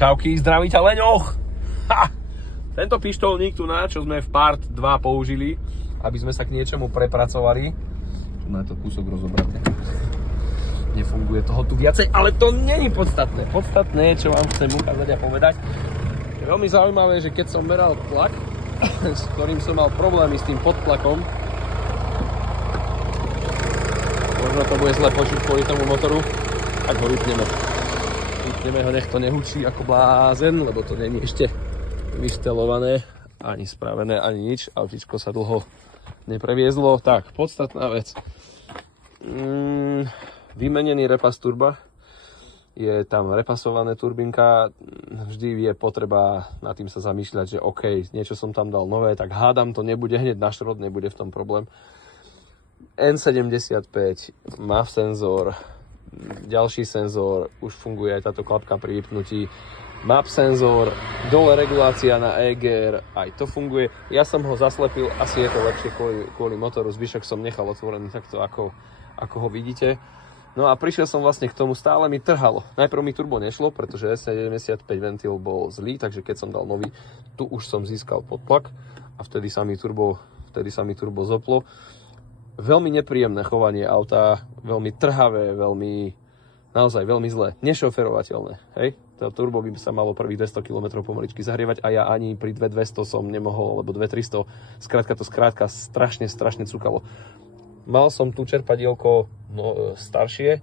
Čauky, zdraví ťa Leňoch! Ha! Tento pištolník tu na, čo sme v part 2 použili, aby sme sa k niečomu prepracovali. Tu na to kúsok rozobraté. Nefunguje toho tu viacej, ale to není podstatné. Podstatné je, čo vám chcem ukázať a povedať. Je veľmi zaujímavé, že keď som meral tlak, s ktorým som mal problémy s tým podtlakom, možno to bude zle počuť kvôli tomu motoru, tak ho vypneme. Vypneme ho, nech to nehučí ako blázen, lebo to není ešte vyštelované, ani spravené, ani nič. Autičko sa dlho nepreviezlo. Tak, podstatná vec. Vymenený repas turba. Je tam repasované turbinka. Vždy je potreba nad tým sa zamýšľať, že OK, niečo som tam dal nové, tak hádam to nebude hneď na šrot, nebude v tom problém. N75, MAF senzor, ďalší senzor, už funguje aj táto klapka pri vypnutí. MAP senzor, dole regulácia na EGR, aj to funguje. Ja som ho zaslepil, asi je to lepšie kvôli motoru, zvyšok som nechal otvorený takto, ako ho vidíte. No a prišiel som vlastne k tomu, stále mi trhalo. Najprv mi turbo nešlo, pretože S75 ventil bol zlý, takže keď som dal nový, tu už som získal podtlak a vtedy sa mi turbo zoplo. Veľmi nepríjemné chovanie auta, veľmi trhavé, naozaj veľmi zlé, nešoferovateľné, hej? To turbo by sa malo prvých 200 km pomaličky zahrievať a ja ani pri 2200 som nemohol, alebo 2300, skrátka strašne cukalo. Mal som tu čerpadielko staršie,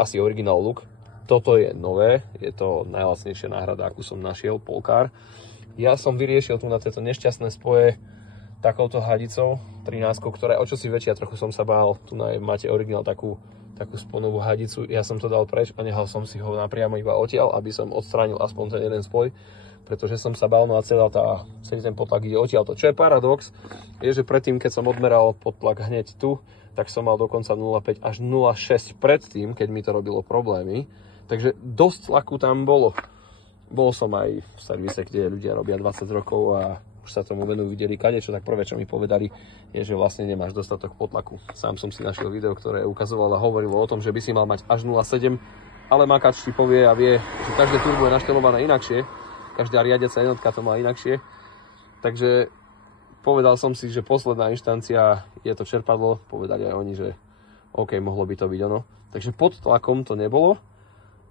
asi original look, toto je nové, je to najlacnejšia náhrada, akú som našiel, Polkár. Ja som vyriešil tu na tieto nešťastné spoje takouto hadicou, 13, ktorá je o čosi väčšia, trochu som sa bál, tu máte originál takú sponovú hadicu, ja som to dal preč a nehal som si ho napriamo iba odtiaľ, aby som odstránil aspoň ten jeden spoj, pretože som sa bál, no a celý ten podtlak ide odtiaľ. To, čo je paradox, je, že predtým, keď som odmeral podtlak hneď tu, tak som mal dokonca 0,5 až 0,6 predtým, keď mi to robilo problémy, takže dosť tlaku tam bolo. Bol som aj v servise, kde ľudia robia 20 rokov a už sa tomu venujú, videli kadečo, tak prvé, čo mi povedali, je, že vlastne nemáš dostatok podtlaku. Sám som si našiel video, ktoré ukazovalo a hovorilo o tom, že by si mal mať až 0,7, ale makač ti povie a vie, že každé turbo je naštelované inakšie, každá riadiaca jednotka to má inakšie. Takže povedal som si, že posledná inštancia je to čerpadlo, povedali aj oni, že OK, mohlo by to byť ono. Takže pod tlakom to nebolo,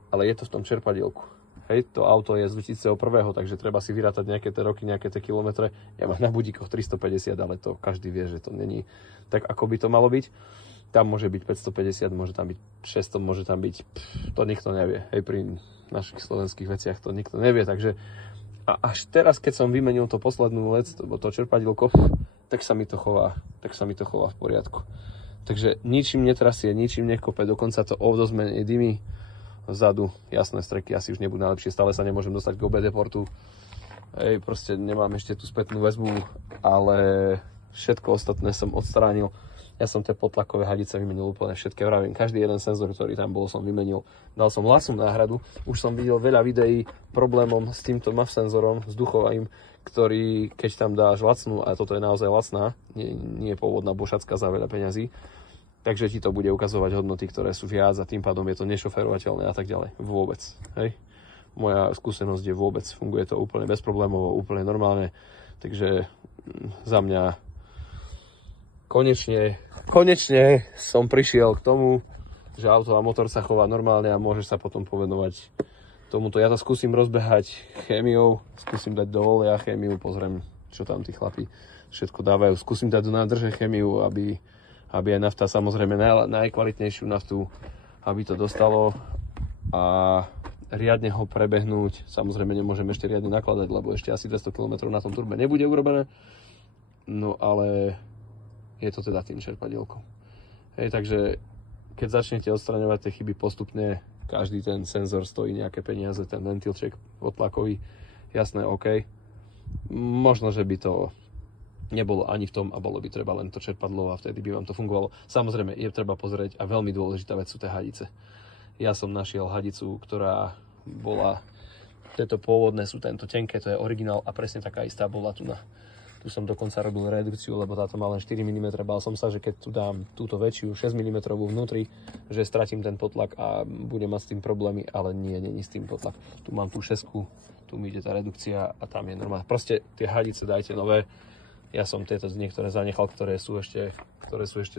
ale je to v tom čerpadielku. Hej, to auto je z 2001, takže treba si vyrátať nejaké tie roky, nejaké tie kilometre. Ja mám na budíkoch 350, ale to každý vie, že to není tak, ako by to malo byť. Tam môže byť 550, môže tam byť 600, môže tam byť... To nikto nevie. Hej, pri našich slovenských veciach to nikto nevie, takže... A až teraz, keď som vymenil to poslednú vec, to čerpadilko, tak sa mi to chová v poriadku. Takže ničím netrasie, ničím nekope, dokonca to o dosť menej dymy. Vzadu, jasné, streky asi už nebudú najlepšie, stále sa nemôžem dostať k OBD portu. Hej, proste nemám ešte tú spätnú väzbu, ale všetko ostatné som odstránil. Ja som tie podtlakové hadice vymenil úplne všetké, vravím, každý jeden senzor, ktorý tam bol, som vymenil. Dal som lacnú náhradu, už som videl veľa videí problémom s týmto MAF senzorom, vzduchovým, ktorý, keď tam dáš lacnú, a toto je naozaj lacná, nie je pôvodná bošacká za veľa peňazí, takže ti to bude ukazovať hodnoty, ktoré sú viac a tým pádom je to nešoferovateľné a tak ďalej. Vôbec. Hej. Moja skúsenosť je vôbec. Funguje to úplne bezproblémovo, úplne normálne. Takže za mňa konečne som prišiel k tomu, že auto a motor sa chová normálne a môžeš sa potom povenovať tomuto. Ja to skúsim rozbehať chémiou, skúsim dať do oleja chémiu, pozriem, čo tam tí chlapi všetko dávajú. Skúsim dať do nádrže chémiu, aby aj nafta, samozrejme najkvalitnejšiu naftu, aby to dostalo a riadne ho prebehnúť. Samozrejme nemôžem ešte riadne nakladať, lebo ešte asi 200 km na tom turbe nebude urobené. No ale je to teda tým čerpadielkom. Hej, takže keď začnete odstraňovať tie chyby postupne, každý ten senzor stojí nejaké peniaze, ten ventilček podtlakový, jasné, OK. Možno, že by to nebolo ani v tom a bolo by treba len to čerpadlo a vtedy by vám to fungovalo. Samozrejme, je treba pozrieť a veľmi dôležitá vec sú tie hadice. Ja som našiel hadicu, ktorá bola, tieto pôvodné sú tento tenké, to je originál a presne taká istá bola tu Tu som dokonca robil redukciu, lebo táto má len 4 mm. Bál som sa, že keď tu dám túto väčšiu 6 mm vnútri, že stratím ten potlak a budem mať s tým problémy, ale nie, není s tým potlak. Tu mám tú 6, tu mi ide tá redukcia a tam je normálne. Proste tie hadice dajte nové. Ja som tieto niektoré zanechal, ktoré sú ešte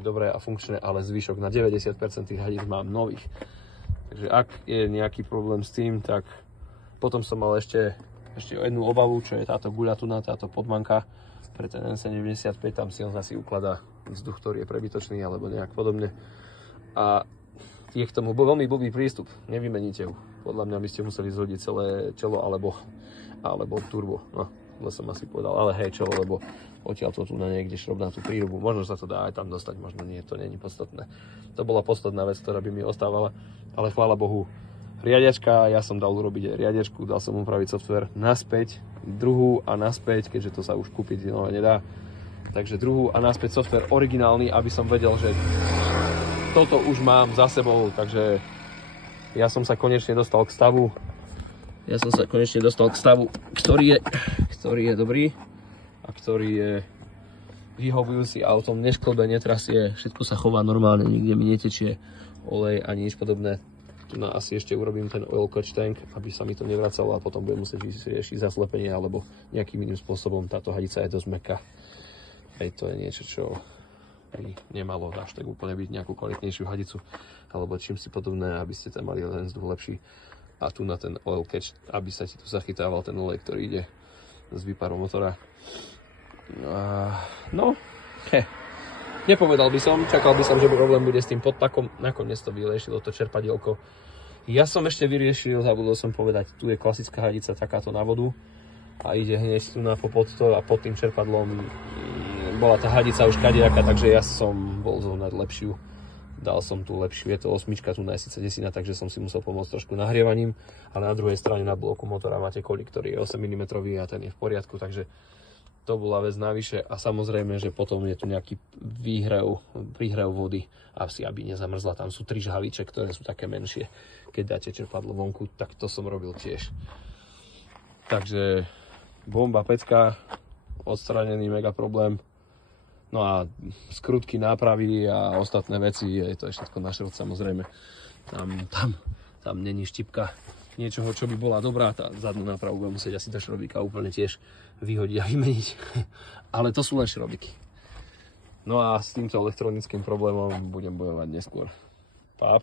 dobré a funkčné, ale zvyšok na 90% tých hadíc mám nových. Takže ak je nejaký problém s tým, tak potom som mal ešte jednu obavu, čo je táto guľatuna, táto podmanka pre ten N75, tam si on asi ukladá vzduch, ktorý je prebytočný alebo nejak podobne. A je k tomu veľmi blbý prístup, nevymeníte ju. Podľa mňa by ste museli zhodiť celé čelo alebo turbo. No, to som asi povedal, ale hej, čelo, lebo odtiaľ to tu na niekde šrob na tú prírubu. Možno sa to dá aj tam dostať, možno nie, to nie je podstatné. To bola posledná vec, ktorá by mi ostávala, ale chvála Bohu, riadiačka, ja som dal urobiť aj riadiačku, dal som upraviť software naspäť, druhú a naspäť, keďže to sa už kúpiť nedá. Takže druhú a naspäť software originálny, aby som vedel, že toto už mám za sebou, takže ja som sa konečne dostal k stavu, ktorý je dobrý a ktorý je vyhovujúci a o tom nešklbe, netrasie, všetko sa chová normálne, nikde mi netečie olej ani nič podobné. Tu asi ešte urobím ten oil catch tank, aby sa mi to nevracalo a potom budem musieť riešiť zaslepenie alebo nejakým iným spôsobom. Táto hadica je dosť mäkká. Hej, to je niečo, čo by nemalo až tak úplne byť nejakú kvalitnejšiu hadicu alebo čím si podobné, aby ste tam mali len vzduch lepší. A tu na ten oil catch, aby sa ti tu zachytával ten olej, ktorý ide z výparu motora. Nepovedal by som, čakal by som, že problém bude s tým podtakom, nakoniec to vyriešilo to čerpadielko. Ja som ešte vyriešil, zabudol som povedať, tu je klasická hadica takáto na vodu a ide hneď tu na popod to a pod tým čerpadlom bola tá hadica už kadejaká, takže ja som bol zohnať lepšiu. Dal som tu lepšiu, je to 8, tu je síce 10, takže som si musel pomôcť trošku nahrievaním, ale na druhej strane na bloku motora máte kolík, ktorý je 8 mm a ten je v poriadku, takže to bola vec navyše a samozrejme, že potom je tu nejaký príhrev vody, asi aby nezamrzla. Tam sú 3 žhaviče, ktoré sú také menšie. Keď dáte čerpadlo vonku, tak to som robil tiež. Takže bomba, pecka, odstranený mega problém. No a skrutky, nápravy a ostatné veci, je to všetko na šrot, samozrejme. Tam není štipka niečoho, čo by bola dobrá, tá zadnú nápravu budem musieť asi do šrobíka úplne tiež vyhodiť a vymeniť. Ale to sú len šrobiky. No a s týmto elektronickým problémom budem bojovať neskôr. Pá.